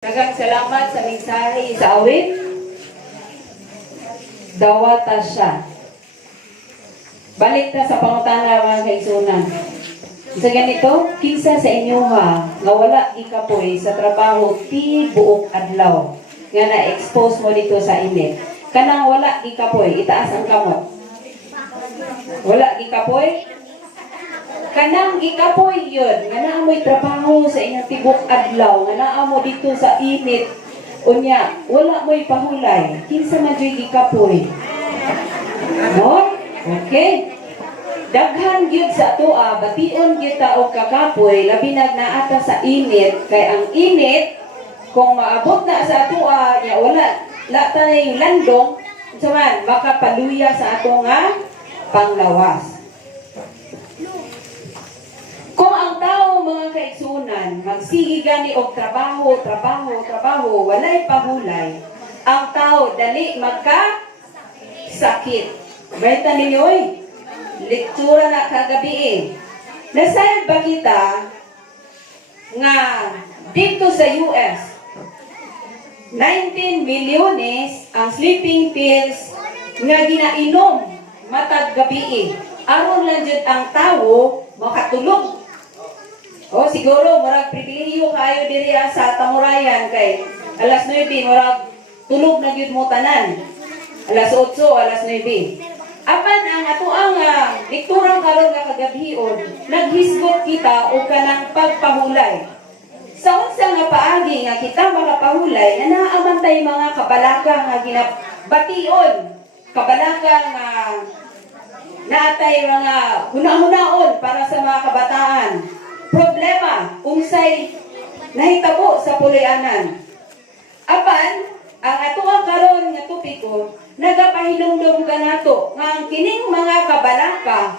Daghang salamat sa mensahe sa awit. Dawata siya. Balik ta sa pangutana mga kaigsunan. Sa ganito, kinsa sa inyo nga wala ikapoy sa trabaho ti buok adlaw nga na-expose mo dito sa init. Kanang wala ikapoy, itaas ang kamot. Wala ikapoy? Kanang gikapoy yun, nga naamoy trabaho sa inyong tibok adlaw, nga naamo dito sa init, unya, wala mo'y pahulay, kinsa man dyo'y gikapoy. No? Okay? Daghan gyud sa atoa, bation gyud ta og kakapoy, labi naata sa init, kay ang init, kung maabot na sa atoa, ya wala, lata na yung landong, saman, makapaluya sa ato nga panglawas. Kung ang tao mga kaigsunan, magsige gani og trabaho, walay pahulay, ang tao dali magka-sakit. Baita ninyo lektura na kagabi Nasayad ba kita nga dito sa US, 19 milyones ang sleeping pills nga ginainom matag gabi aron lang jud ang tao makatulog. O siguro murag pribilehiyo kayo diri sa Tamurayan kay alas 9 murag tulog na gyud mo tanan. Alas 8, alas 9. Apan ang atoang lekturang karon nga kagabhion, naghisgot kita og kanang pagpahulay. Sa unsa nga paagi nga kita makapahulay, nga naamantay mga kabalaka nga ginabation, kabalaka nga naatay mga huna-hunaon para sa mga kabataan. Problema, unsay nahitabo sa pulianan. Apan, ang atoang karon nga topiko, nagapahinumdum ka nato nga ang kining mga kabalaka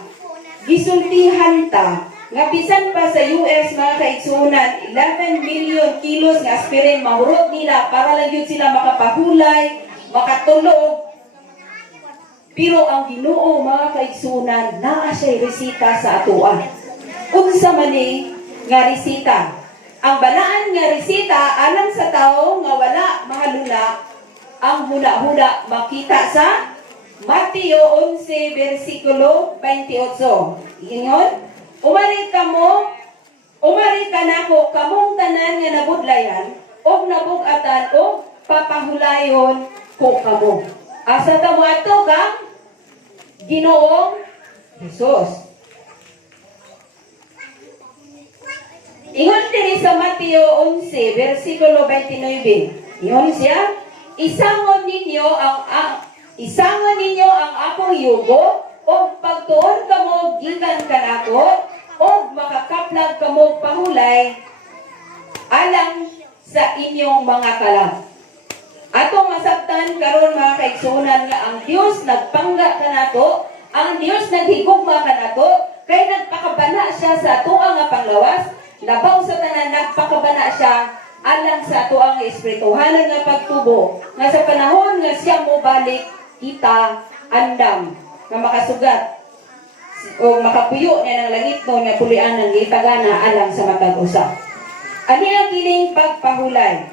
gisultihan ta nga bisan pa sa US mga kaigsunan 11 million kilos nga aspirin mahurot nila para lang yun sila makapahulay, makatulog. Pero ang Ginoo mga kaigsunan naa siya'y resita sa atoa. Unsa man nga resita? Ang balaan nga resita alang sa tao nga wala mahalula ang hula-hula makita sa Mateo 11 versikulo 28. Ingon, umarit ka nako kamong tanan nga nabudlayan og nabugatan og papahulayon ko kamo. Asa ta mo ato kang Ginoong Hesus. Ingon diri sa Mateo 11 versikulo 29. Ingon siya, isangon ninyo ang akong yugo og pagtuon kamo gikan kanako og makakaplag kamo pahulay alang sa inyong mga kalam. Atong masabtan karon mga kaigsunan nga ang Dios nagpangga kanato, ang Dios naghigugma kanato, kay nagpakabana siya sa atoa nga panglawas, labaw sa tanan nagpakabana siya alang sa atoang espirituhanan nga pagtubo, nga sa panahon nga siya mo balik kita andam nga makasugat o makapuyo na ng langit no nga pulian ng gitagana alang sa matag usa. Ani ang kining pagpahulay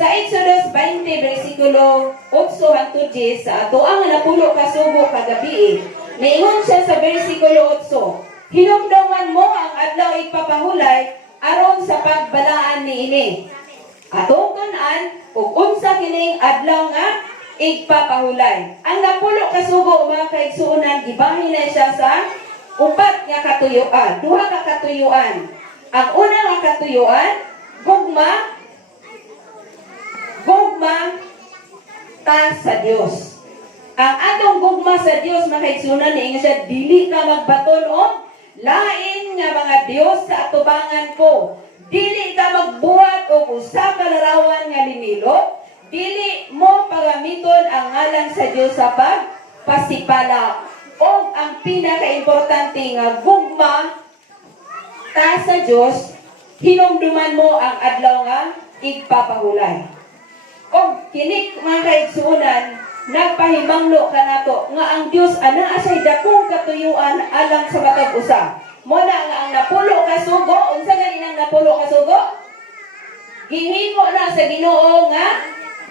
sa Exodus 20 versikulo 8 hangtod 10 sa atoang napulo ka sugo kagabi. Niingon siya sa versikulo 8, hinumduman mo ang adlaw ipapahulay aron sa pagbalaan niini. Atong tunan ug unsa kining adlaw nga igpapahulay. Ang napulo ka sugo mga kaigsuonan gibahin na siya sa upat nga katuyuan, duha ka katuyuan. Ang una nga katuyuan, gugma ta sa Dios. Ang atong gugma sa Dios mga kaigsuonan niingon siya dili ka magbaton og lain nga mga Dios sa atubangan ko. Dili ka magbuhat og usa ka larawan nga linilo. Dili mo pagamiton ang ngalan sa Dios sa pagpasipala. O ang pinaka-importante nga gugma ta sa Dios, hinumduman mo ang adlaw nga igpapahulay. O kini mga kaigsuonan, nagpahimanglo kanato nga ang Dios ana asay dakong katuyuan alang sa matag usa. Mo na nga ang napulo ka sugo, unsa ganin ang napulo ka sugo? Gihimo na sa Ginoo nga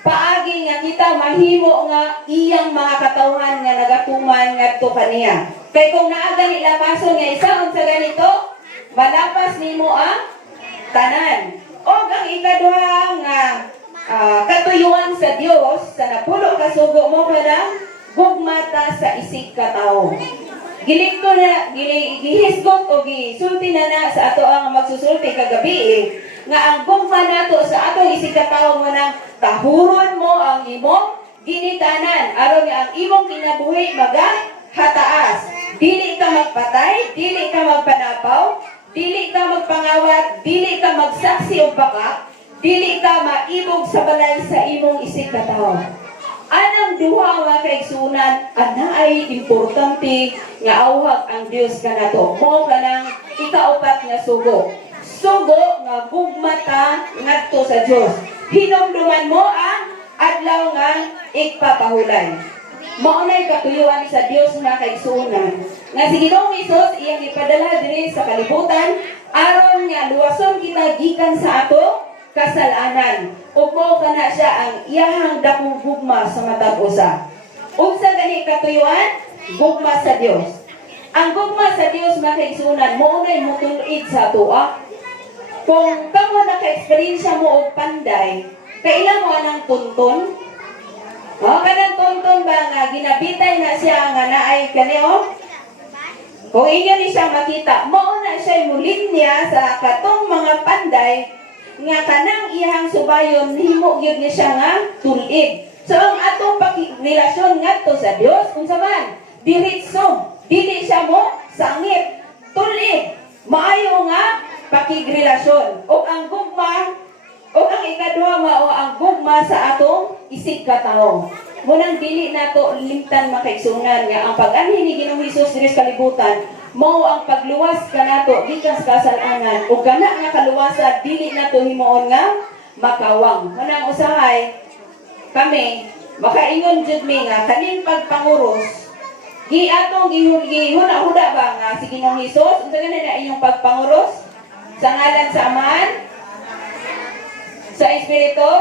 paagi nga kita mahimo nga iyang mga katawhan nga nagatuman ngadto kaniya. Kay kung naa gani lapason nga isaon sa ganito, malapas nimo ang tanan. O ang ikaduha nga katuyuan sa Dios sa napulo ka sugo mo kanang gugmata sa isig ka tawo. Gilikto na gihisgot o gisulti na sa ato ang magsusulti kagabi nga ang gugma nato sa atong isig ka tawo mo nang tahuron mo ang imong ginikanan aron nga ang imong kinabuhi magahataas. Dili ka magpatay, dili ka magpanapaw, dili ka magpangawat, dili ka magsaksi o baka, dili ka maibog sa balay sa imong isig ka tawo. Anang duha nga kaigsunan, ana ay importante nga awhag ang Dios kanato. Mo kanang ikaupat nga sugo. Sugo nga gugmata ngadto sa Dios. Hinumduman mo ang adlaw nga igpapahulay. Maunay katuyuan sa Dios nga kaigsunan. Nga si Ginoong Hesus iyang ipadala diri sa kalibutan aron nga luwason kita gikan sa ato kasalanan. Ug mao kana siya ang iyahang dakong gugma sa matag usa. Unsa gani katuyuan? Gugma sa Dios. Ang gugma sa Dios makaigsunan mo unay motulid sa tuwa. Kung kamo naka-experience mo og panday, kailan mo anang tunton? Kanang tunton ba nga ginabitay na siya nga naay kaniyo? Kung inyo ni siya makita, mo na siya mulin niya sa katong mga panday nga kanang iyang subayon himo gyud ni siya nga tulid. So ang atong relasyon ngadto sa Dios unsa man diretso, dili siya mo sangit, tulid, maayo nga pakigrelasyon. O ang gugma o ang ikaduha mao ang gugma sa atong isig ka tawo. Munang dili nato limtan makaigsunan nga ang pag-anhi ni Ginoong Hesus diri sa kalibutan mao ang pagluwas kanato gikan sa kasalanan ug kana nga kaluwasan dili nato himuon nga makawang. Manang usahay kami makaingon jud mi nga kaning pagpanguros atong gihuna-huda ba nga si Ginoong Hesus unsa gani na inyong pagpanguros sa ngalan sa Amahan sa Espiritu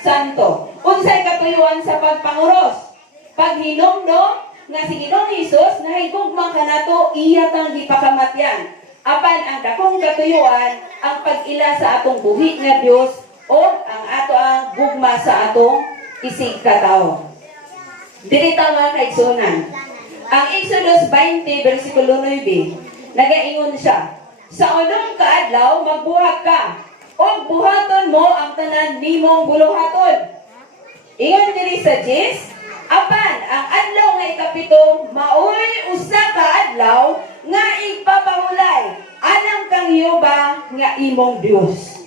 Santo. Unsay katuyuan sa pagpanguros? Paghinumdom nga si Ginoong Hesus nahigugma kanato iya tang gipakamatyan. Apan ang dakong katuyuan ang pag-ila sa atong buhi nga Dios o ang ato ang gugma sa atong isig ka tawo. Dili ta mga kaigsunan. Ang Exodus 20 versikulo 9 nagaingon siya, sa unong kaadlaw magbuhat ka o buhaton mo ang tanan nimong buluhaton. Ingon diri sa 10, apan ang adlaw nga ikapito maoy usa ka adlaw nga igpapahulay anang kang Jehova nga imong Dios.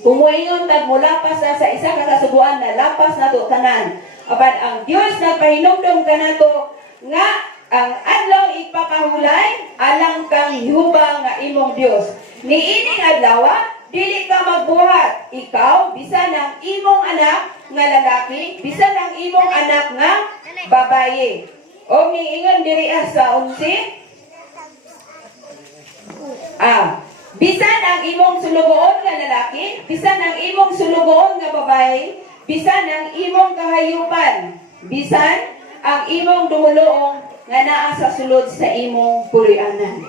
Kumuingon tag mulapas sa isa ka kasubuan na lapas nato tanan. Apan ang Dios nagpahinumdom kanato nga ang adlaw ipapahulay alang kang Jehova nga imong Dios. Niining adlaw dili ka magbuhat, ikaw bisan ang imong anak nga lalaki, bisan ang imong anak nga babaye. O niingon diri sa 11, bisan ang imong sulugoon nga lalaki, bisan ang imong sulugoon nga babaye, bisan ang imong kahayupan, bisan ang imong dumuloong nga naa sa sulod sa imong pulianan.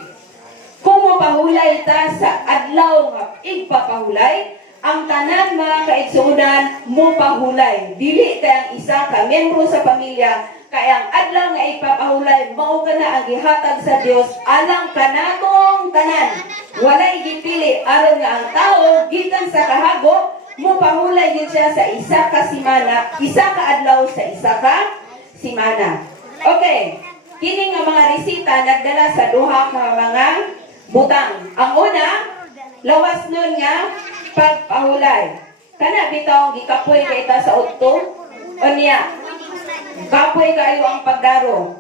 Kung mapahulay ta sa adlaw nga igpapahulay, ang tanan mga kaigsunan mo pahulay. Dili kay ang isa ka membro sa pamilya kay ang adlaw nga igpapahulay mao kana ang gihatag sa Dios alang kanatong tanan. Walay gipili aron nga ang tawo gikan sa kahago mo pahulay gyud siya sa isa ka semana, isa ka adlaw sa isa ka semana. Okay, kini nga mga resita nagdala sa duha ka mga butang. Ang una, lawas nun nga pagpahulay. Kana bitaw gikapoy kay ta sa utto. O niya, kapoy kayo ang pagdaro.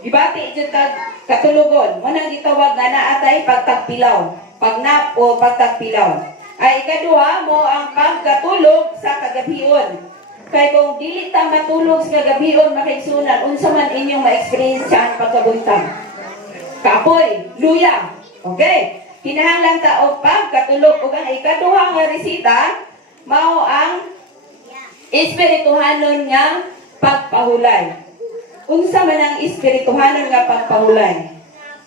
Gibati jud kag katulugon. Munang gitawag nga naatay pagtagpilaw. Pagnap o pagtagpilaw. Ay ikaduha mo ang pagkatulog sa kagabion. Kay kung dili ta matulog sa kagabion makaigsunan, unsa man inyong ma-experience sa pagkabuntag. Kapoy, luya. Okay. kinahanglan ta og pagkatulog. Ug ang ikaduha nga resita mao ang espirituhanon nga pagpahulay. Unsa man ang espirituhanon nga pagpahulay?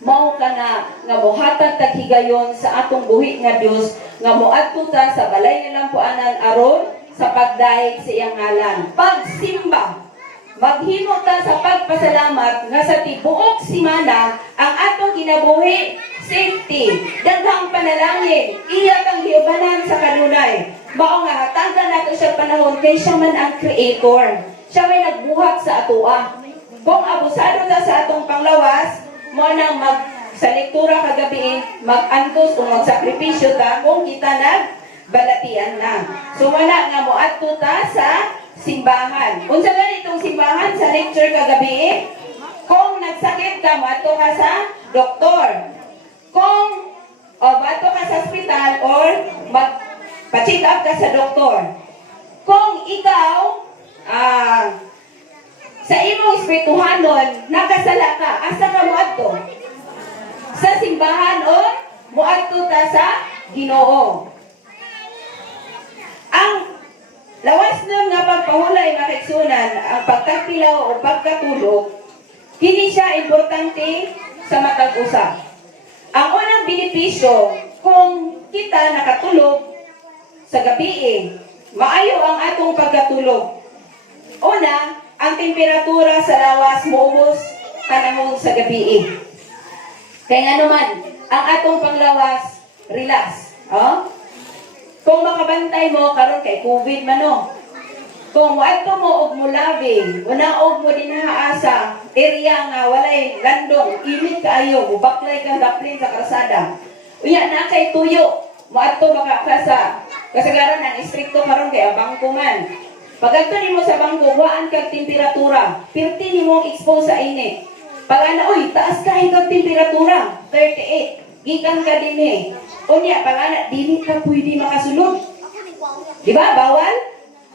Mao kana nga mohatag tag higayon sa atong buhi nga Dios nga moadto ta sa balay nga lampuanan aron sa pagdaig sa iyang ngalan. Pagsimba, maghimo ta sa pagpasalamat nga sa tibuok simana ang atong kinabuhi safety, daghang panalangin, iya kang hiubanan sa kanunay. Mao nga hatagan nato siya panahon kay siya man ang creator. Siya may nagbuhat sa atoa. Kung abusado ta sa atong panglawas, mo nang sa lektura kagabi, mag-antos o magsakripisyo ta kung kita nagbalatian na. So wala nga mo adto ta sa simbahan. Unsa man itong simbahan sa lecture kagabi? Kung nagsakit ka, maadto ka sa doktor. Kung maadto ka sa ospital or magpa-check up ka sa doktor. Kung ikaw sa imong espirituhanon nakasala ka, asa ka moadto? Sa simbahan o moadto ta sa Ginoo. Ang lawas nun nga pagpahulay nga kaigsunan, ang pagkapilaw o pagkatulog, kini siya importante sa matag usa. Ang unang benepisyo kung kita nakatulog sa gabi, maayo ang atong pagkatulog. Una, ang temperatura sa lawas moubos panahon sa gabi. Kaya nga naman, ang atong panglawas, relax. Oh? Kung makabantay mo, karon kay COVID man no. Kung wato mo og mulabi, unaog mo din haasa, area nga walay landong, init kaayo, bubaklay kang daplin sa karsada. Unya na kay tuyo, moadto baka ka sa kasagaran ng istrikto karon kay abang kuman. Pag adto nimo sa bangko, waan kag temperatura, pirti nimo expose sa init. Pag ana, uy, taas ka kag temperatura, 38, gikan ka dinhi. Unya, pag ana, dili ka pwede makasulod. Di ba? Bawal?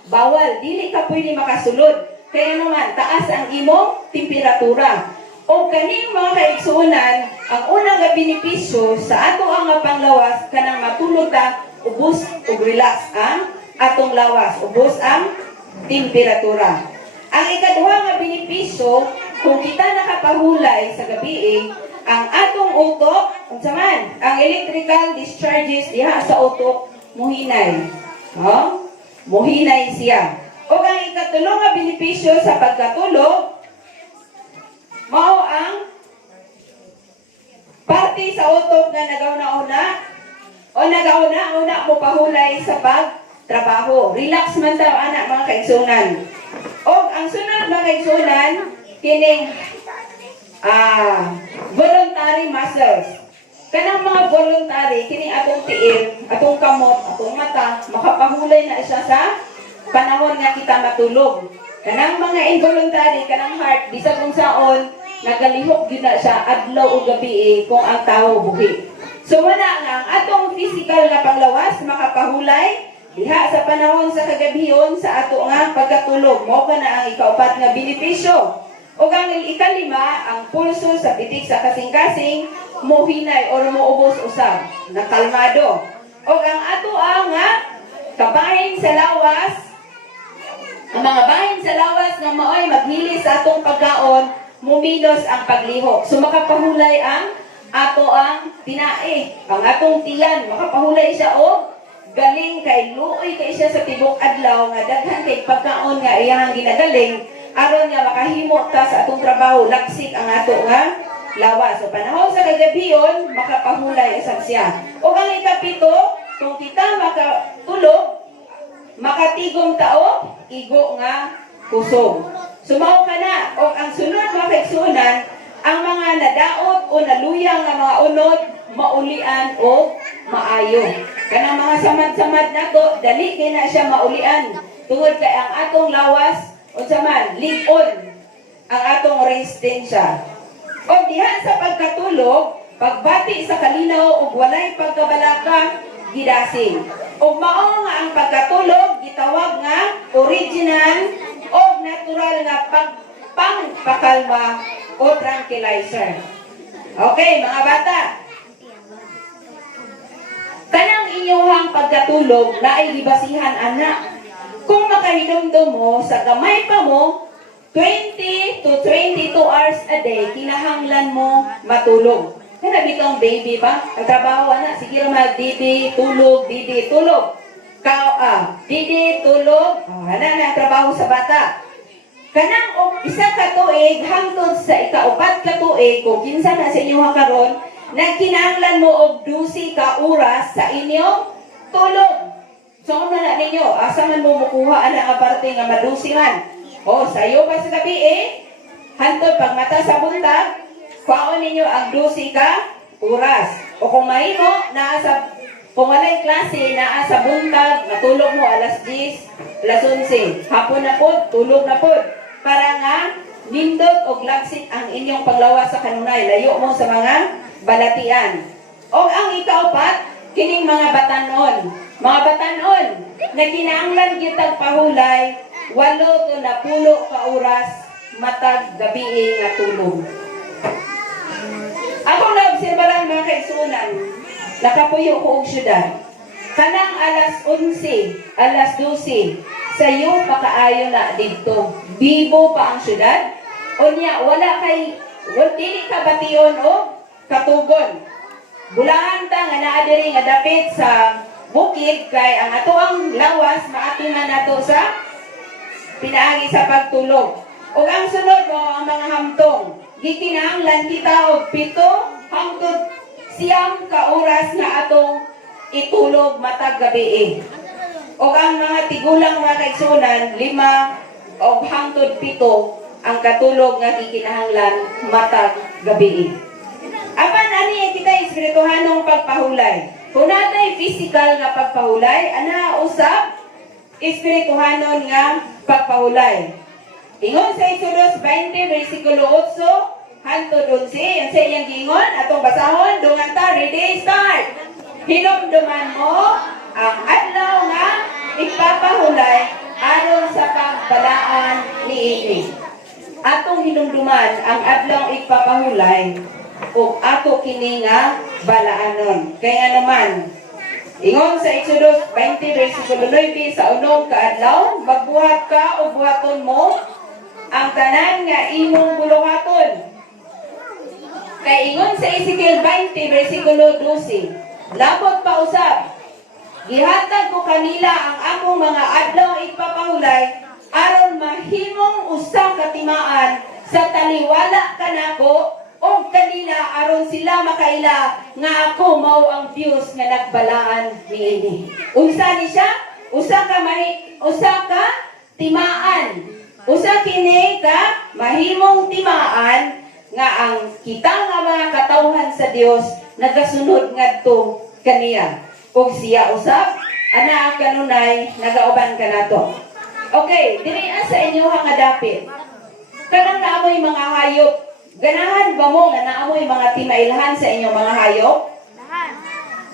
Bawal. Dili ka pwede makasulod. Kaya naman, taas ang imong temperatura. O kaning mga kaigsunan, ang unang nga benepisyo sa ato ang panglawas, kanang matulog ta, ubos ug relax ang atong lawas, ubos ang temperatura. Ang ikaduha nga benepisyo, kung kita nakapahulay sa gabi, ang atong utok, unsa man, ang electrical discharges diha sa utok muhinay. No? Muhinay siya. O ang ikatulo nga benepisyo sa pagkatulog, mao ang parte sa utok nga nagauna-una o nagauna-una mo pahulay sa pagtrabaho. Relax man daw anak mga kaigsunan. O ang sunod mga kaigsunan, kining voluntary muscles. Kanang mga voluntary, kining atong tiil, atong kamot, atong mata, makapahulay na siya sa panahon nga kita matulog. Kanang mga involuntary, kanang heart, bisag kung saon, nagalihok yun na siya adlaw o gabi kung ang tao buhi. So wala nga, ang atong physical na panglawas, makapahulay, diha sa panahon sa kagabiyon sa ato nga pagkatulog. Mo ka na ang ikaupat nga benepisyo. O ang ikalima, ang pulso sa pitik sa kasing-kasing, mohinay o moubos usab, nakalmado. O ang ato nga kabahin sa lawas, ang mga bahin sa lawas nga maoy maghilis sa atong pagkaon, mumilos ang paglihok. So makapahulay ang ato ang tinae, ang atong tiyan, makapahulay siya o galing kay luoy kay siya sa tibok adlaw nga daghan kay pagkaon nga iyang ginagaling aron nga makahimo ta sa atong trabaho laksik ang ato nga lawas. So panahon sa kagabiyon makapahulay usab siya. O ang ikapito, kung kita makatulog, makatigom tao, igo nga kusog. Sumaw ka na. O ang sunod mga kaigsunan, ang mga nadaot o naluyang nga mga unod, maulian o maayo. Kanang mga samad-samad na to, dali kay na siya maulian. Tungod kay ang atong lawas, unsa man, ligon ang atong resistensya. O diha sa pagkatulog, pagbati sa kalinaw ug walay pagkabalaka, gidasing. O mao nga ang pagkatulog gitawag nga original o natural nga pangpakalma o tranquilizer. Okay, mga bata. inyong pagkatulog na ay gibasihan anak. Kung makahinumdum mo sa gamay pa mo 20 to 22 hours a day, kinahanglan mo matulog. Kaya bitong baby ba? Ang trabaho na, sige mag didi, tulog, didi, tulog. Didi, tulog. Na trabaho sa bata. Kanang isa ka tuig, hangtod sa ikaupat ka tuig, kung kinsa na sa inyo karon, nagkinahanglan mo og 12 ka oras sa inyong tulog. So, ano na ninyo? Asa man mo mukuha ang parte nga madusingan? O, sayo pa sa gabi hantod pag mata sa buntag, kwaon ninyo ang 12 ka oras. O kung mahimo, kung walay klase, naa sa buntag, matulog mo alas 10, alas 11. Hapon na po, tulog na po. Para nga, nindot o glagsit ang inyong paglawas sa kanunay. Layo mo sa mga balatian. O ang ikaupat, kining mga batanon. Mga batanon, na kinahanglan kitag pahulay, 8 to 10 ka oras, matag gabi nga tulog. Ako na-obserba lang mga kaigsunan, nakapuyo ko og syudad. Kanang alas 11, alas 12, sayo pakaayo na dito. Bibo pa ang syudad. Unya, dili ka bation o katugon. Bulahan ta nga naa diri nga dapit sa bukid kay ang ato ang lawas maatuman nato sa pinaagi sa pagtulog. Ug ang sunod mo ang mga hamtong. Gikinahanglan kita og 7 hangtod 9 ka oras nga atong itulog matag gabi. Ug ang mga tigulang mga kaigsunan 5 og hangtod 7 ang katulog nga gikinahanglan matag gabi. Apan ani kita espirituhanong pagpahulay. Kung natay physical nga pagpahulay, ana usab espirituhanon nga pagpahulay. Ingon sa Exodus 20 versikulo 8 hangtod 11, yan sa iyang gingon atong basahon, dungan ta, ready, start. Hinumduman mo ang adlaw nga ipapahulay aron sa pagbalaan niini. Atong hinumduman ang adlaw ipapahulay o ato kini nga balaanon. Kaya naman, ingon sa Exodus 20 versikulo 9, sa unong kaadlaw, magbuhat ka o buhaton mo ang tanan nga imong buluhaton. Kay ingon sa Ezekiel 20 versikulo 12, labot pa usab, gihatag ko kanila ang akong mga adlaw ipapahulay aron mahimong usa ka timaan sa taliwala kanako o kanila aron sila makaila nga ako mao ang Dios nga nagbalaan niini. Unsa ni siya? Usa ka timaan. Usa kini ka mahimong timaan nga ang kita nga mga katawhan sa Dios nagasunod ngadto kaniya. Ug siya usab ana kanunay nagauban kanato. Okay, diri sa inyo nga dapit. Kanang naamoy mga hayop. Ganahan ba mo nga naamoy mga timailhan sa inyong mga hayop?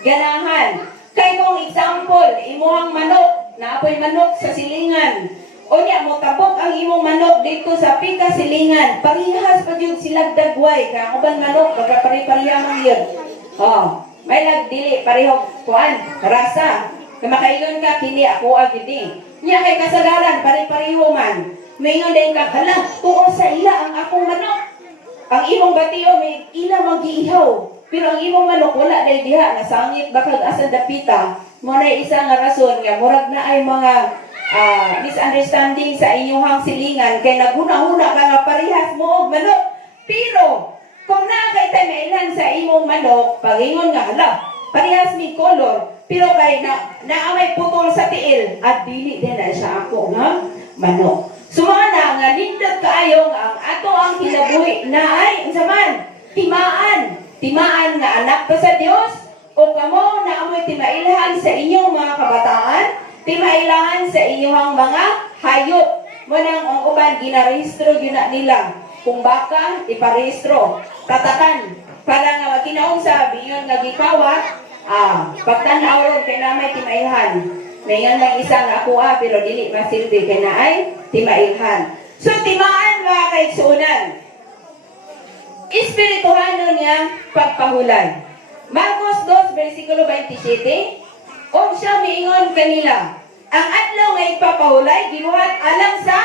Ganahan. Kay kung example, imuhang manok, naapoy manok sa silingan. Unya mo tabok ang imong manok dito sa pika silingan. Parihas pa yun silag dagway. Kaya uban manok, baka pari-parihang yun. May nagdili, parihog kuan, rasa. Kaya makailon ka, kini ako agidi. Nya kay kasagaran, pari-pariho man. May nga din ka, hala, tuon sa ila ang akong manok. Ang imong batio may ila mag-iihaw. Pero ang imong manok wala na diha nasangit bakag asa dapita. Mo na isa nga rason nga murag na ay mga misunderstanding sa inyong silingan kay naguna-una ka nga parehas mo og manok. Pero kung nakay tay mailan sa imong manok, pagingon nga hala, parehas mi color, pero kay naamay putol sa tiil at dili din na siya ako nga manok. Sumana nga nindot kaayo ang ato ang kinabuhi na ay unsaman timaan. Timaan nga anak pa sa Dios o kamo na amoy timailahan sa inyong mga kabataan, timailahan sa inyong mga hayop. Mo nang ang uban ginarehistro gyud na nila. Kung baka iparehistro, tatakan para nga makinaong sa biyon nga gikawat, pagtan-aw ron kay namay timailahan. Mayon lang isa nga ako pero dili masilbi kay naay timailhan. So timaan mga kaigsuunan. Espirituhanon niya pagpahulay. Marcos 2 versikulo 27. O siya miingon kanila, ang adlaw nga ipapahulay gibuhat alang sa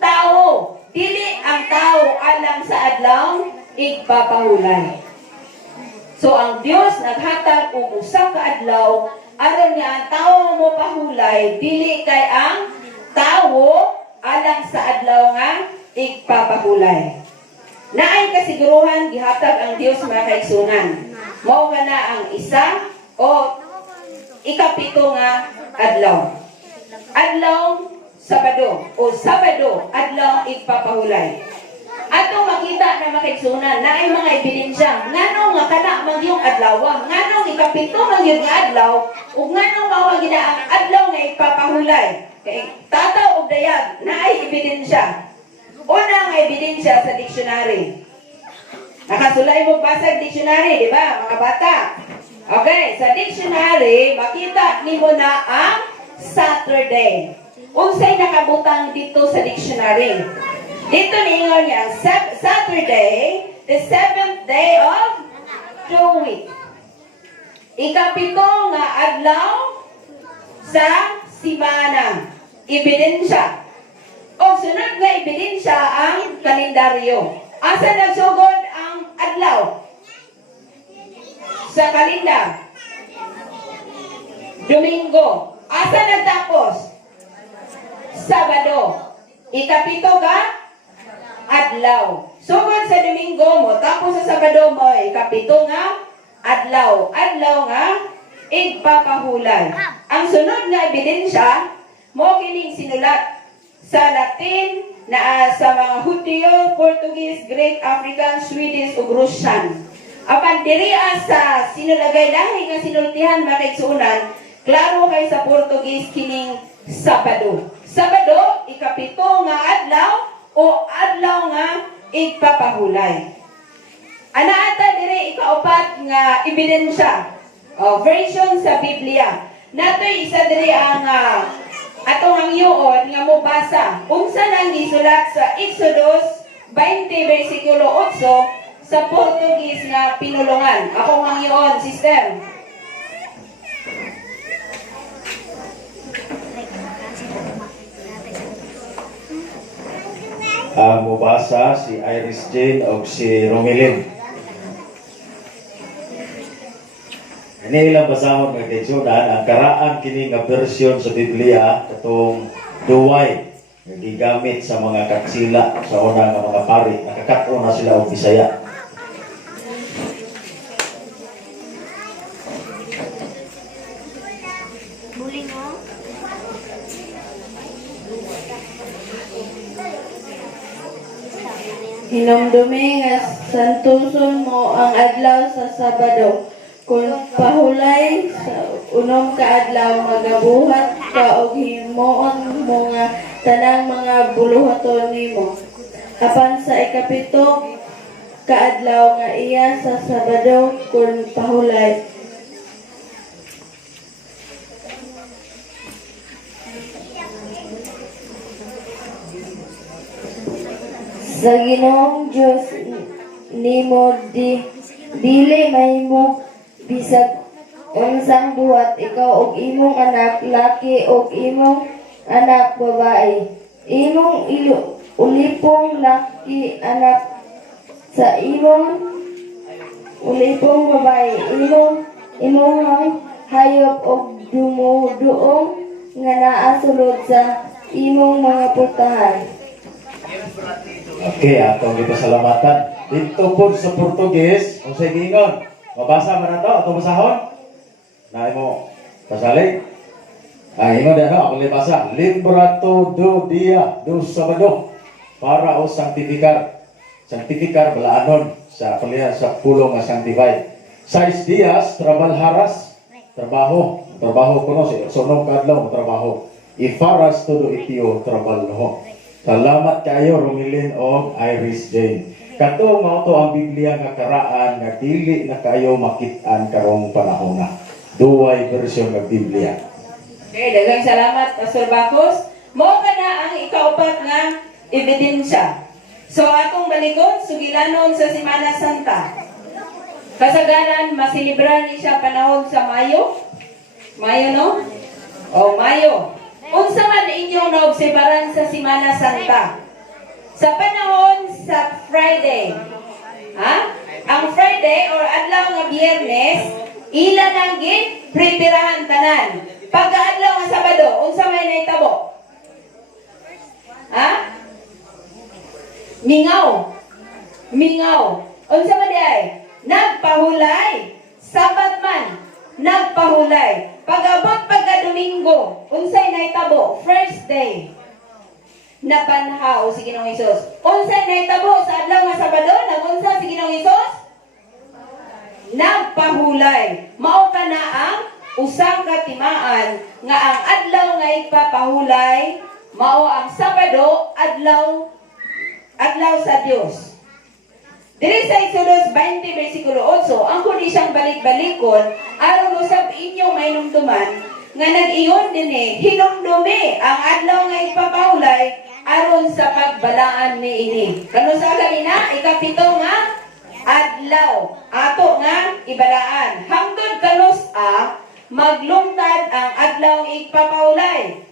tao. Dili ang tao alang sa adlaw ipapahulay. So ang Dios naghatag og usa ka adlaw aron nga ang tao mo pahulay dili kay ang tao alang sa adlaw nga ipapahulay. Naay kasiguruhan gihatag ang Dios mga kaigsunan. Mao kana ang isa o ikapito nga adlaw. Adlaw Sabado o Sabado adlaw ipapahulay. Ato makita na makaigsunan na ay mga ebidensya nganong nga kana magyong adlaw, nganong ikapito magyong nga adlaw ug nganong mao ang ginaang adlaw nga ipapahulay. Kay tataw og dayag na ay ebidensya. Una nga ebidensya sa dictionary. Nakasulay mo basag dictionary, di ba, mga bata? Okay, sa dictionary makita nimo na ang Saturday. Unsay nakabutang dito sa dictionary? Dito niingon niya, Saturday, the 7th day of the week. Ikapito nga adlaw sa simana. Ebidensya. O sunod nga ebidensya ang kalendaryo. Asa nagsugod ang adlaw? Sa kalendar. Domingo. Asa nagtapos? Sabado. Ikapito ka adlaw. Sugod sa Domingo mo, tapos sa Sabado mo, ikapito nga adlaw. Adlaw nga igpapahulay. Ang sunod nga ebidensya mo kining sinulat sa Latin na sa mga Hudyo, Portuguese, Greek, African, Swedish ug Russian. Apan diri sa sinulagay lahi nga sinultihan makaigsunan, klaro kay sa Portuguese kining Sabado. Sabado, ikapito nga adlaw o adlaw nga igpapahulay. Anaata dire ikaupat nga ebidensya o version sa Biblia. Natoy isa dire ang atong ang yuon nga mobasa. Unsa nang gisulat sa Exodus 20 bersikulo 8 sa Portuguese nga pinulungan. Ako ang yuon, sister. Mubasa si Iris Jane o si Romilin. Ini ilang basahon nga kaigsunan ang karaan kini nga bersyon sa Biblia katong duway nga gigamit sa mga katsila sa una nga mga pari. Nakakat-o na sila og Bisaya. Hinumdumi nga santuson mo ang adlaw sa Sabado. Kung pahulay sa unom ka adlaw magabuhat ka og himuon mo nga tanang mga buluhaton nimo. Apan sa ikapito ka adlaw nga iya sa Sabado kung pahulay. Sa Ginoong Dios nimo dili mahimo bisag unsang buhat ikaw og imong anak laki og imong anak babae, imong ulipong laki anak sa imong ulipong babae, imong hayop og dumuduong nga naa sulod sa imong mga putahan. Okay, atong gipasalamatan. Dito po sa Portuguese, kung sa gingon, mabasa man na ito, atong basahon. Na mo, pasalig. Ingon din ako libasa. Librato do dia do Sabado para o sanctificar. Sanctificar balaanon sa palihan sa pulong nga sanctify. 6 dias trabalharas, trabaho kuno si sunog kadlaw trabaho. Ifaras todo itio trabalho. Salamat kayo Romilin o Iris Jane. Kato mao to ang Biblia nga karaan nga dili na kayo makit-an karong panahon na. Duway bersyon ng Biblia. Okay, daghang salamat Pastor Bacos. Mao kana ang ikaupat nga ebidensya. So atong balikon sugilanon sa Semana Santa. Kasagaran masilibran ni siya panahon sa Mayo. Mayo, no? O, Mayo. Unsa man inyong naobserbaran sa Semana Santa? Sa panahon sa Friday, ha? Ang Friday or adlaw nga Biyernes, ila nang preparahan tanan. Pagka-adlaw nga Sabado, unsa may naitabo? Ha? Mingaw. Unsa man di ay? Nagpahulay. Sabat man, nagpahulay. Pag-abot pagka Domingo, unsay nahitabo? First day. Nabanhaw si Ginoong Hesus. Unsay nahitabo sa adlaw nga Sabado? Nagunsa si Ginoong Hesus? Nagpahulay. Mao ka na ang usang katimaan nga ang adlaw nga ipapahulay mao ang Sabado, adlaw sa Dios. Diri sa Exodus 20 versikulo 8, ang kundi siyang balik-balikon aron usab inyong mainumduman nga nag-iyon dinhi hinumdumi ang adlaw nga ipapahulay aron sa pagbalaan niini. Kano sa kanina ikapito nga adlaw ato nga ibalaan. Hangtod kanos maglungtad ang adlaw nga ipapahulay.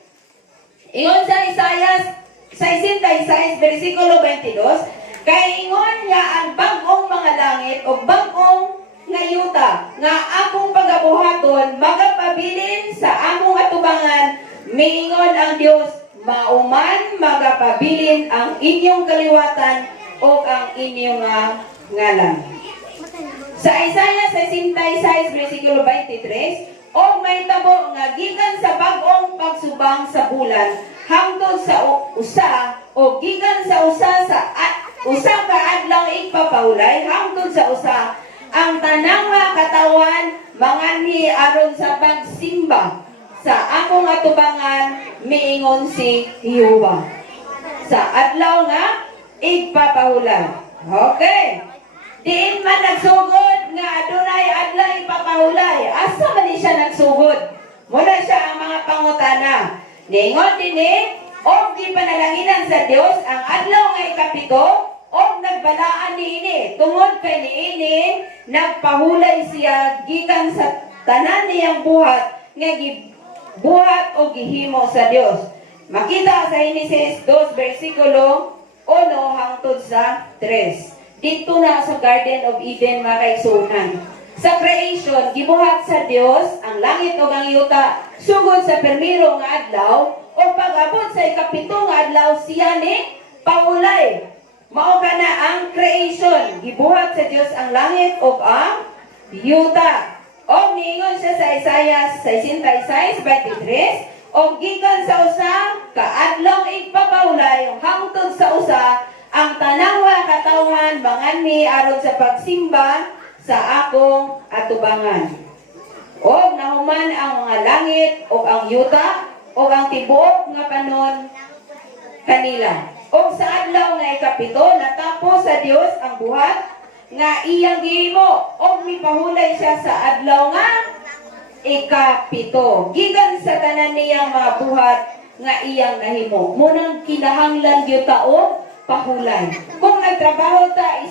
Ingon sa Isaias 66 versikulo 22, kay ingon nga ang bag-ong mga langit o bag-ong nga yuta nga akong pagabuhaton magapabilin sa among atubangan, miingon ang Dios, mauman magapabilin ang inyong kaliwatan o ang inyong ngalan. Sa Isaiah 66 versikulo 23, o may tabo nga gikan sa bag-ong pagsubang sa bulan hangtod sa usa o gikan sa usa ka adlaw ipapahulay hangtod sa usa ang tanang mga katawan manganhi aron sa pagsimba sa akong atubangan, miingon si Jehova. Sa adlaw nga ipapahulay. Okay. Diin man nagsugod nga adunay adlaw ipapahulay. Asa man ni siya nagsugod? Muna siya ang mga pangutana. Ningon dinhi og gipanalanginan sa Dios ang adlaw nga ikapito og nagbalaan niini tungod kay niini nagpahulay siya gikan sa tanan niyang buhat nga gibuhat og gihimo sa Dios. Makita sa Genesis 2 versikulo 1 hangtod sa 3. Dito na sa Garden of Eden mga kaigsunan. Sa creation gibuhat sa Dios ang langit ug ang yuta sugod sa permiro nga adlaw o pag-abot sa ikapito nga adlaw siya ni pahulay. Mao kana ang creation. Gibuhat sa Dios ang langit ug ang yuta. Og niingon siya sa Isaiah 66:23, og gikan sa usa ka adlaw ipapahulay hangtod sa usa ang tanang katawan manganhi aron sa pagsimba sa akong atubangan. Og nahuman ang mga langit og ang yuta og ang tibuok nga panon kanila. Og sa adlaw nga ikapito, natapos sa Dios ang buhat nga iyang gihimo og mipahulay siya sa adlaw nga ikapito. Gikan sa tanan niyang mga buhat nga iyang nahimo. Munang kinahanglan gyud ta og pahulay. Kung nagtrabaho ta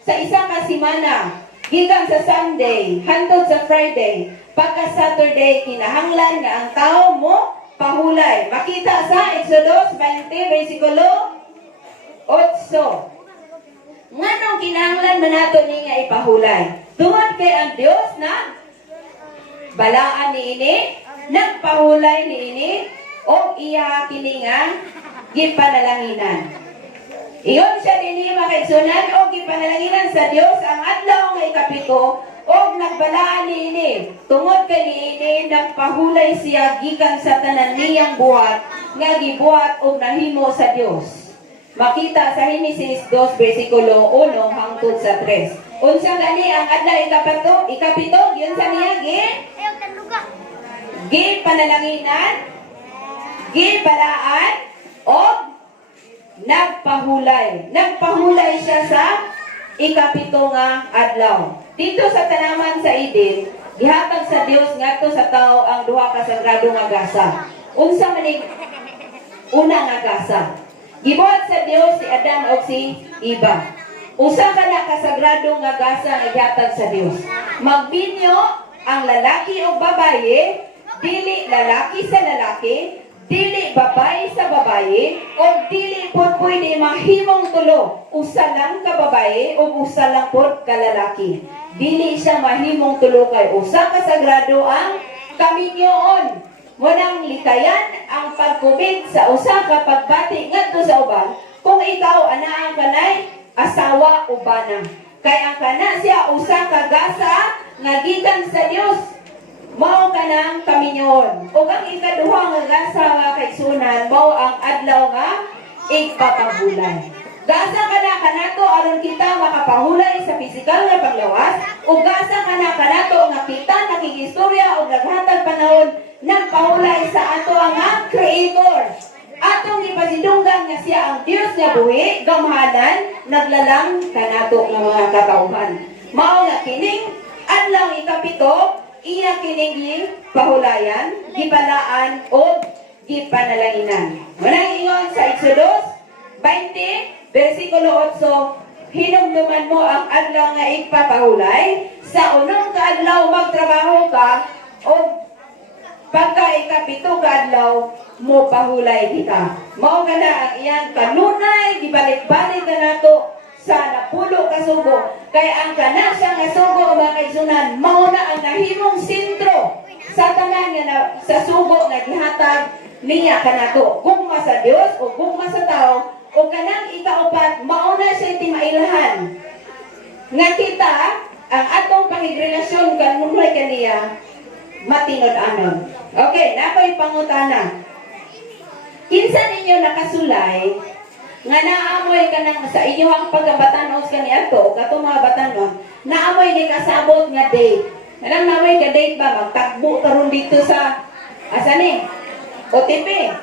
sa isa ka semana, gikan sa Sunday hangtod sa Friday, pagka Saturday kinahanglan nga ang tao mo pahulay. Makita sa Exodus 20 versikulo 8. Nganong kinahanglan man nato ni nga ipahulay? Tungod kay ang Dios na balaan niini, nagpahulay niini og iya kini nga gipanalanginan. Iyon siya dinhi makaigsunan og gipanalanginan sa Dios ang adlaw nga ikapito og nagbalaan niini. Tungod kay niini nagpahulay siya gikan sa tanan niyang buhat nga gibuhat og nahimo sa Dios. Makita sa Genesis 2 versikulo 1 hangtod sa 3. Unsa gani ang adlaw ikapito yun sa niya gipanalanginan, gibalaan og nagpahulay. Nagpahulay siya sa ikapito nga adlaw. Dito sa tanaman sa Eden, gihatag sa Dios ngadto sa tao ang duha ka sagrado nga gasa. Unsa man ni una nga gasa? Gibuhat sa Dios si Adan o si Eva. Usa ka na kasagrado nga gasa nga gihatag sa Dios. Magbinyo ang lalaki o babaye, dili lalaki sa lalaki, dili babae sa babaye, o dili po pwede mahimong tulo, usa lang ka babae o usa lang po ka lalaki. Dili siya mahimong tulo kay usa ka sagrado ang kaminyoon. Munang likayan ang pagkumit sa usa ka pagbati ngadto sa uban kung ikaw ana ang kanay asawa o bana. Kay ang kana siya usa ka gasa nga gikan sa Dios. Mao kanang kaminyoon. O ang ikaduha nga gasa nga kaigsunan mao ang adlaw nga igpapahulay. Gasa kana kanato aron kita makapahulay sa pisikal nga panglawas o gasa kana kanato nga kita nakigistorya o naghatag panahon nagpahulay sa ato nga Creator. Atong ipasidunggan nga siya ang Dios nga buhi, gamhanan, naglalang kanato nga mga katauhan. Mao nga kining adlaw ikapito, iya kining pahulayan, gibalaan o gipanalanginan. Munang ingon sa Exodus 20, versikulo 8, hinumduman mo ang adlaw nga igpapahulay, sa unong kaadlaw magtrabaho ka, o pagka ikapito ka adlaw, mo pahulay kita. Mao ka na ang iyang kanunay, gibalik-balik ka nato sa napulo ka sugo. Kaya ang kana siya nga sugo, mga kaigsunan, mao na ang nahimong sentro sa tanan nga sa sugo nga gihatag niya kanato. Gugma sa Dios o gugma sa tao, o kanang ikaupat, mao na siya timailahan. Nga kita, ang atong pangigrelasyon kanunay kaniya, matinod-anon. Okay, nakoy pangutana. Kinsa ninyo nakasulay nga naamoy ka nang sa inyong pagkabatanos kaniadto katong mga batanon, naamoy ni kasabot nga date. Alam naamoy ka date ba magtakbo karon dito sa asa ni? OTP.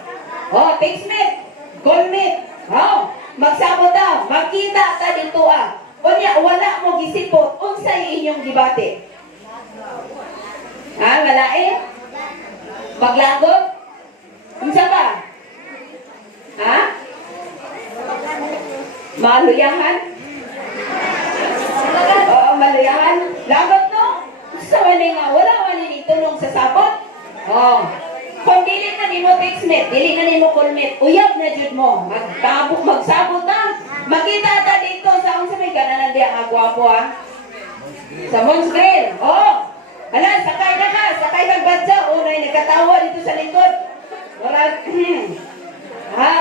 Oh, textmate, callmate. Oh, magsabot daw, magkita ta dito ah. Unya wala mo gisipot unsay inyong gibati? Ah, wala eh. Paglagot? Unsa ba? Ha? Maluyahan? Oo, maluyahan. Lagot no? Sa wala nga, wala wala tulong sa sabot. Oh. Kung dili na ni mo textmate, dili na ni mo callmate, uyab na jud mo. Magsabot na. Makita ta dito sa unsa may kananan diya nga gwapo ah. Sa Monsgrel. Oh. Hala, sakay na ka. Sakay magbadsa. Unay nagkatawa dito sa likod. Wala. Ha?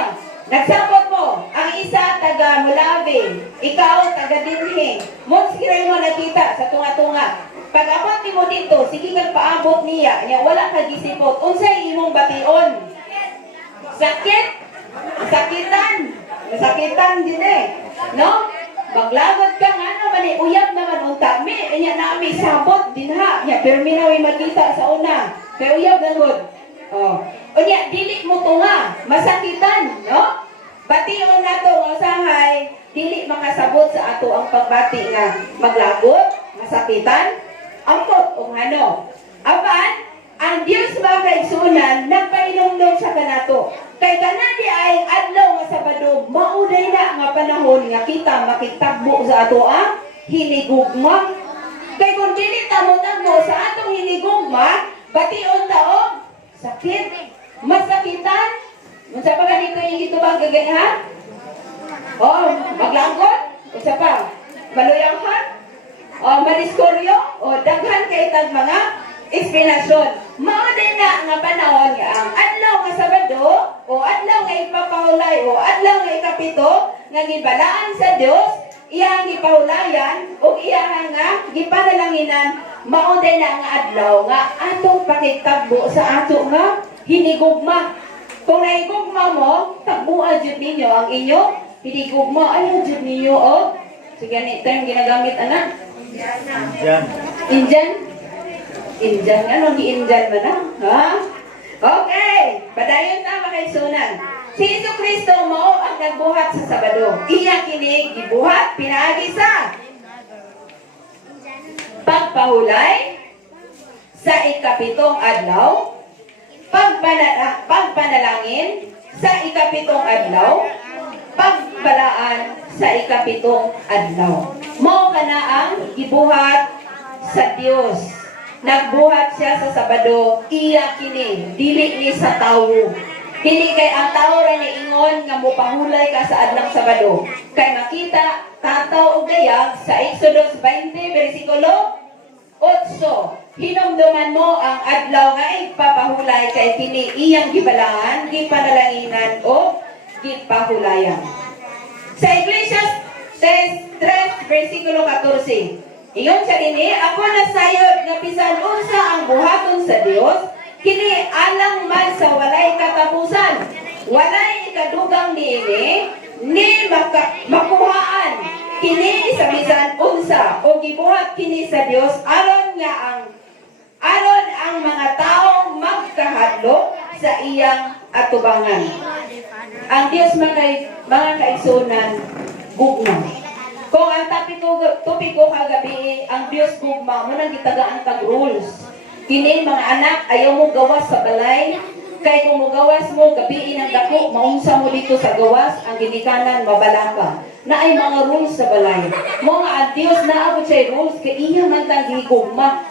Nagsabot mo, ang isa taga Mulabi, ikaw taga Dinhi. Monsgrel mo nakita sa tunga-tunga. Pag abot ni mo dito, sige kang paabot niya. Nya wala ka gisipot. Unsay imong bation? Sakit? Sakitan? Sakitan din eh. No? Maglagot ka nga naman eh. Uyab naman unta. Nya nami sabot din ha. Nya perminawi makita sa una. Kaya uyab na good. Oh. O nya, dili mo tunga. Masakitan. No? Bation na to, usahay. Dili makasabot sa ato ang pagbati nga maglagot, masakitan, ambot o ano. Apan, ang Diyos mga kaigsunan, nagpainumdum sa kanato. Kay kanadi ay adlaw nga Sabado, mauday na nga panahon nga kita makitagbo sa ato ang hinigugma. Kay kung dili tamo-tagbo sa atong hinigugma, bation taog, sakit, masakitan. Unsa pa ganito yung gitubang gagayahan? Oh, maglagot? Unsa pa? Maluyanghan? O madiskoryo? O daghan kay tag mga explanation. Mao din na nga panahon nga ang adlaw nga Sabado o adlaw nga ipapahulay o adlaw nga ikapito nga gibalaan sa Dios, iyang gipahulayan o iyang nga gipanalanginan. Mao din na nga adlaw nga atong pakitagbo sa ato nga hinigugma. Kung naigugma mo, tagbuan jud ninyo ang inyong hinigugma. Ayaw jud ninyo o sige ni term ginagamit anak. Indian. Indian. Ano ni Indian ba na? Ha? Okay. Padayon na makaisunan. Si Jesucristo mo ang nagbuhat sa Sabado. Iya kinig gibuhat pinaagi sa pagpahulay sa ikapitong adlaw, pagpanalangin sa ikapitong adlaw, pagbalaan sa ikapitong adlaw. Mao kana ang gibuhat sa Dios. nagbuhat siya sa Sabado, iya kini, dili ni sa tawo. Kini kay ang tawo ra ni ingon nga mopahulay ka sa adlang Sabado. Kay makita tataw og dayag sa Exodus 20 bersikulo 8. Hinumduman mo ang adlaw nga ipapahulay kay kini iyang gibalangan, gipanalanginan o gipahulayan. Sa Ecclesiastes 3 bersikulo 14. Iyon sa kini, ako nasayod nga bisan unsa ang buhaton sa Dios, kini alang man sa walay katapusan. Walay ikadugang niini, ni makuhaan kini sa bisan unsa o gibuhat kini sa Dios aron ang mga taong magkahadlok sa iyang atubangan. Ang Dios mga kaigsunan gugma. Kung ang topiko kagabi, ang Diyos gugma mo nang gitagaan tag rules. Kini mga anak, ayaw mo gawas sa balay. Kay kung mo gawas mo, gabi ng dako, maunsa mo dito sa gawas, ang ginikanan, mabalaka. Na ay mga rules sa balay. Mga ang Diyos na ako siya rules, kay iya man tang gigugma.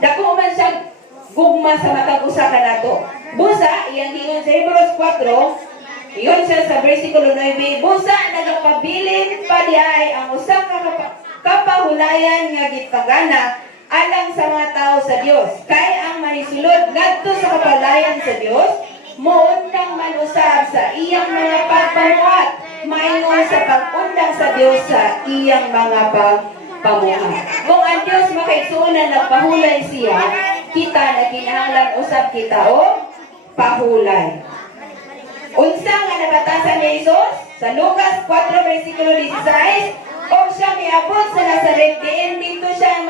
Dako man siya gugma sa matag-usa ka nato. Busa, iyang giingon sa Hebrews 4, iyon siya sa versikulo 9, busa nagapabilin pa diay ang usa ka kapahulayan nga gitagana alang sa mga tao sa Dios. Kay ang manisulod ngadto sa kapalayan sa Dios, muundang manusab sa iyang mga pagpamuhat, maingon sa pag-undang sa Dios sa iyang mga pagpamuhat. Kung ang Dios makaigsunan nagpahulay siya, kita na kinahanglan usab kita o pahulay. Unsa nga nabatasan ni Jesus sa Lucas 4 bersikulo 16, og siya miabot sa Nazaret diin dito siya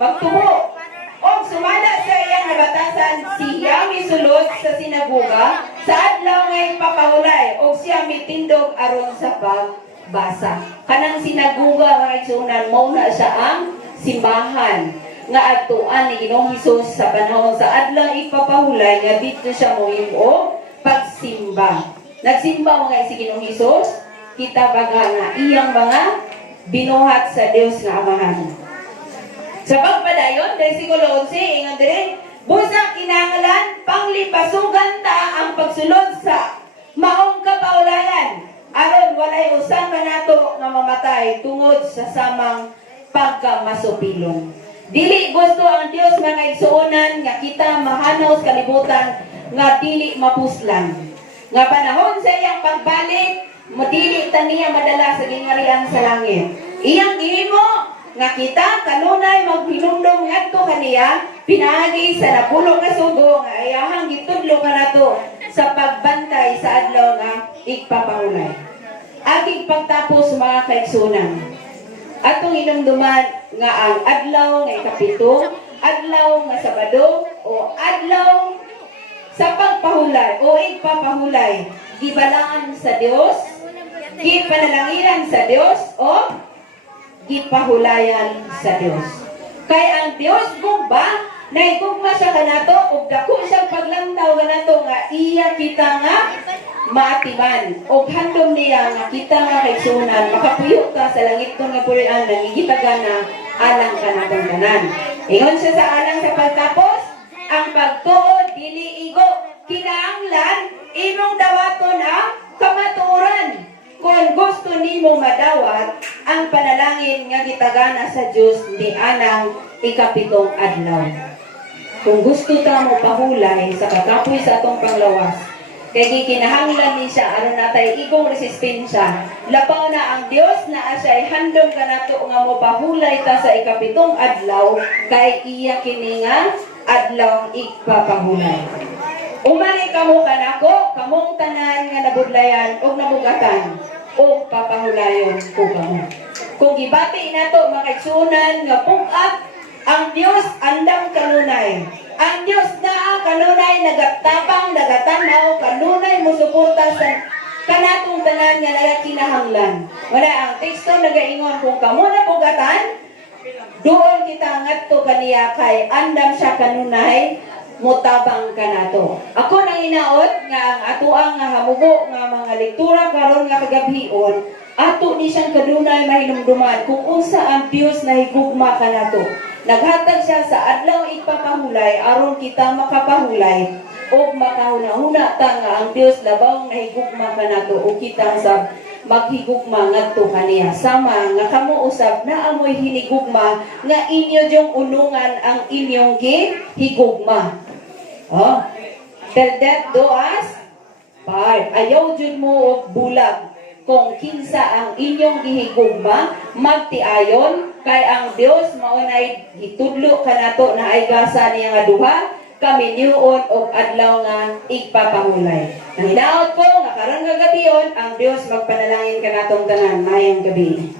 magtubo. Og sumala sa iyang nabatasan siya misulod sa sinagoga sa adlaw nga ipapahulay og siya mitindog aron sa pagbasa. Kanang sinagoga nga igsunan mao na siya ang simbahan nga adtuan ni Ginoong Hesus sa panahon sa adlaw ipapahulay nga dito siya mohimo pagsimba. Nagsimba mga si Ginoong Hesus, kita baga nga iyang mga binuhat sa Dios nga Amahan. Sa pagpadayon, bersikulo 11, ingon dire, busa kinahanglan panglipasugan ta ang pagsulod sa maong kapaulayan aron walay usa ka nato nga mamatay tungod sa samang pagkamasupilon. Dili gusto ang Dios mga igsuonan nga kita mahanaw sa kalibutan nga dili mapuslan. Nga panahon sa iyang pagbalik, madili taniya madala sa gingarian sa langit. Iyang gihimo nga kita kanunay maghinumdom ngadto kaniya pinaagi sa napulong nga sugo nga ayahang gitudlo nga nato sa pagbantay sa adlaw nga igpapahulay. Aging pagtapos mga kaigsunan, atong hinumduman nga ang adlaw nga ikapito, adlaw nga Sabado o adlaw sa pagpahulay o igpapahulay, gibalangan sa Dios, gipanalangin sa Dios o gipahulayan sa Dios. Kay ang Dios gugba, naigugma siya kanato ug dako siyang paglantaw kanato nga iya kita nga maatiman og handom niya nga kita nga kaigsunan makapuyo ta sa langit nga purian nangigitagana alang kanatong tanan. Ingon siya sa alang sa pagtapos, ang pagtuod dili igo, kinahanglan imong dawaton ang kamatuoran. Kung gusto nimo madawat ang panalangin nga gitagana sa Dios ni anang ikapitong adlaw. Kung gusto ta mo pahulay sa kakapoy sa atong panglawas, kay gikinahanglan ni siya aron natay igong resistensya. Labaw na ang Dios na asay handom kanato nga mo pahulay ta sa ikapitong adlaw kay iya kini nga adlaw igpapahulay. Umani kamo kanako, kamong tanan nga nabudlayan o nabugatan o papahulayon ko kamo. Kung gibati nato mga kaigsunan nga pug-at ang Dios andam kanunay. Ang Dios na kanunay nagatabang, nagatanaw, kanunay mo suporta sa kanatong tanan nga nagakinahanglan. Wala ang teksto nagaingon kung kamo na pugatan, doon kita ngadto kaniya kay andam siya kanunay mutabang kanato. Ako nang hinaot nga ang atuang nga hamugo nga mga lektura karon nga kagabhion, ato ni siyang kadunay mahinumduman kung unsa ang Dios na higugma kanato. Naghatag siya sa adlaw ipapahulay aron kita makapahulay o makahuna-huna ta nga ang Dios labaw nahigugma kanato o kita sa maghigugma ngadto kaniya. Sama nga kamo usab na amoy hinigugma nga inyo jong ulungan ang inyong gihigugma. Oh. Tell that do as part. Ayaw jud mo og bulag. Kung kinsa ang inyong gihigugma, magtiayon kay ang Dios maunay gitudlo kanato na ay gasa niya nga duha kami niuon og adlaw nga igpapahulay. Ang hinaot ko nga karon nga gabion ang Dios magpanalangin kanatong tanan mayang gabi.